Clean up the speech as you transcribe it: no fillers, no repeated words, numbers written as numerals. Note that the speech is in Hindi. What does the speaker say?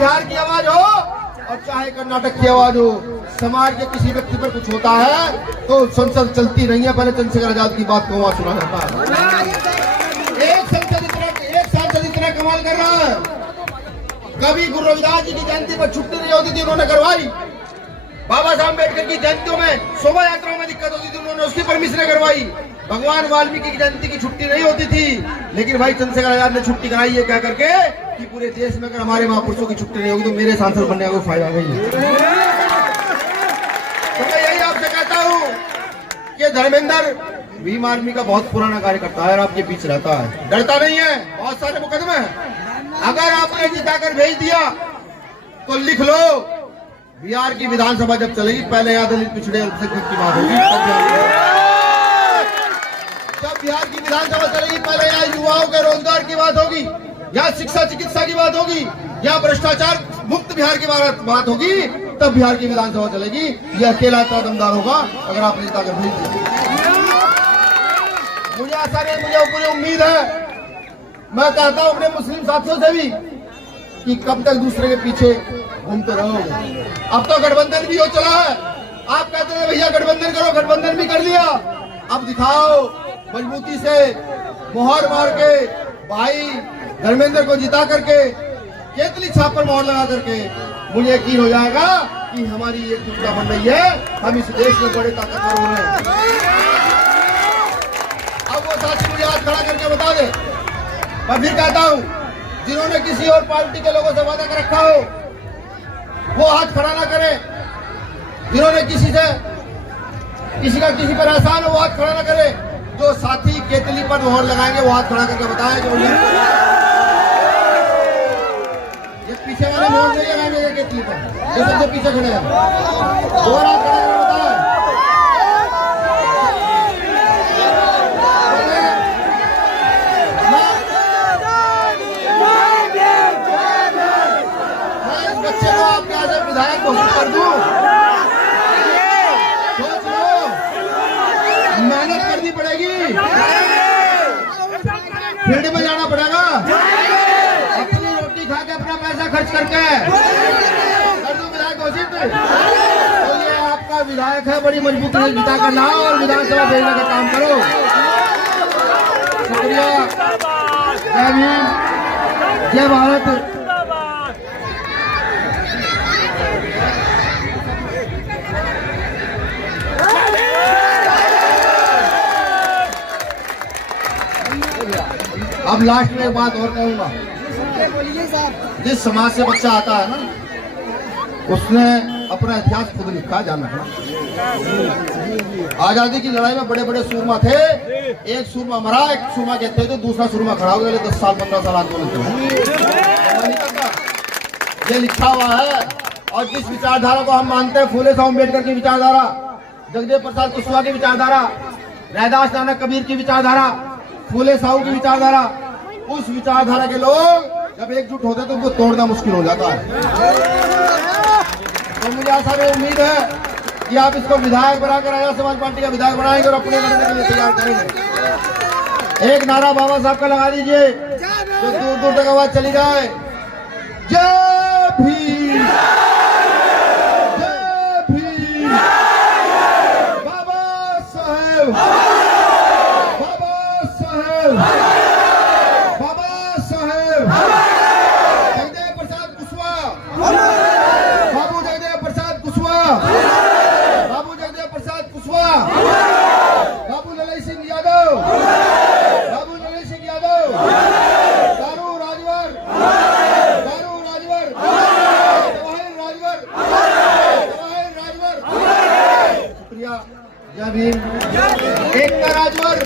बिहार की आवाज हो और चाहे कर्नाटक की आवाज हो, समाज के किसी व्यक्ति पर कुछ होता है तो संसद चलती नहीं है। पहले चंद्रशेखर आजाद की बात को वहां सुना जाता है। एक सांसद इतना कमाल कर रहा है, कभी गुरु रविदास जी की जयंती पर छुट्टी नहीं होती थी, उन्होंने करवाई। बाबा साहब अम्बेडकर की जयंतियों में शोभा यात्राओं में दिक्कत होती थी, उन्होंने उसकी परमिशन करवाई। भगवान वाल्मीकि की जयंती की छुट्टी नहीं होती थी, लेकिन भाई चंद्रशेखर आजाद ने छुट्टी कराई है, क्या करके कि पूरे देश में अगर हमारे महापुरुषों की छुट्टी नहीं होगी तो मेरे सांसद बनने का कोई फायदा नहीं है। तो मैं यही आपसे कहता हूँ कि धर्मेंद्र भीम आर्मी का बहुत पुराना कार्यकर्ता है और आपके बीच रहता है, डरता नहीं है। बहुत सारे मुकदमे हैं, अगर आपने जिताकर भेज दिया तो लिख लो, बिहार की विधानसभा जब चलेगी पहले यहाँ दलित पिछड़े अल्पसंख्यक की बात होगी। जब बिहार की विधानसभा चलेगी पहले यहाँ युवाओं के रोजगार की बात होगी, यहाँ शिक्षा चिकित्सा की बात होगी, यहाँ भ्रष्टाचार मुक्त बिहार की बात होगी, तब बिहार की विधानसभा चलेगी। ये अकेला इतना दमदार होगा अगर आपने जिताकर भेज दिया। मुझे आशा नहीं, मुझे पूरी उम्मीद है, मैं कहता हूँ अपने मुस्लिम साथियों से भी कि कब तक दूसरे के पीछे घूमते रहोगे। अब तो गठबंधन भी हो चला है, आप कहते हैं भैया गठबंधन करो, गठबंधन भी कर लिया, अब दिखाओ मजबूती से मोहर मार के भाई धर्मेंद्र को जिता करके केतली छाप पर मोहर लगा करके मुझे यकीन हो जाएगा कि हमारी एक टुकड़ा बन रही है, हम इस देश में बड़े ताकतवर हो रहे हैं। अब वो साथी मुझे हाथ खड़ा करके बता दे, मैं फिर कहता हूँ जिन्होंने किसी और पार्टी के लोगों से वादा कर रखा हो वो हाथ खड़ा ना करे, जिन्होंने किसी का किसी पर एहसान हो वो हाथ खड़ा ना करे, जो साथी केतली पर मोहर लगाएंगे वो हाथ खड़ा करके बताए जो ये पीछे वाले मोहर नहीं लगाएंगे ये केतली पर, जो सबसे पीछे खड़े हैं वो हाथ खड़ा करके बताए। बच्चे को आपके आज विधायक घोषित कर दूं, सोच लो, मेहनत करनी पड़ेगी, फील्ड में जाना पड़ेगा, अपनी रोटी खा के अपना पैसा खर्च करके कर दूं विधायक घोषित। तो ये आपका विधायक है, बड़ी मजबूती से जिता कर लाओ और विधानसभा भेजने का काम करो। शुक्रिया, जय भीम, जय भारत। अब लास्ट में एक बात और कहूंगा, जिस समाज से बच्चा आता है ना उसने अपना इतिहास खुद लिखा, जाना है। आजादी की लड़ाई में बड़े बड़े सूरमा थे, एक सूरमा मरा, एक सूरमा कहते थे, दूसरा सूरमा खड़ा हो गया, 10 साल 15 साल आंदोलन ये लिखा हुआ है। और जिस विचारधारा को हम मानते हैं, फूले साहब अम्बेडकर की विचारधारा, जगदेव प्रसाद कुशवाहा की विचारधारा, रैदास नानक कबीर की विचारधारा, फूले साहू की विचारधारा, उस विचारधारा के लोग जब एकजुट होते तो उनको तोड़ना मुश्किल हो जाता है। तो मुझे आशा में उम्मीद है कि आप इसको विधायक बनाकर आजाद समाज पार्टी का विधायक बनाएंगे और अपने लड़ने के लिए तैयार करेंगे। एक नारा बाबा साहब का लगा दीजिए जो दूर दूर तक आवाज चली जाए, जय भीम, जय भीम, बाबा साहेब, बाबा साहेब, बाबा साहेब, जगदेव प्रसाद कुशवाहा, बाबू जगदेव प्रसाद कुशवाहा, बाबू जगदेव प्रसाद कुशवाहा, बाबू ललई सिंह यादव, बाबू ललई सिंह यादव, दारू राजवर, दारू राजवर, जवाहिर राजवर, जवाहिर राजवर। शुक्रिया, जय भीम, एकता राजवर।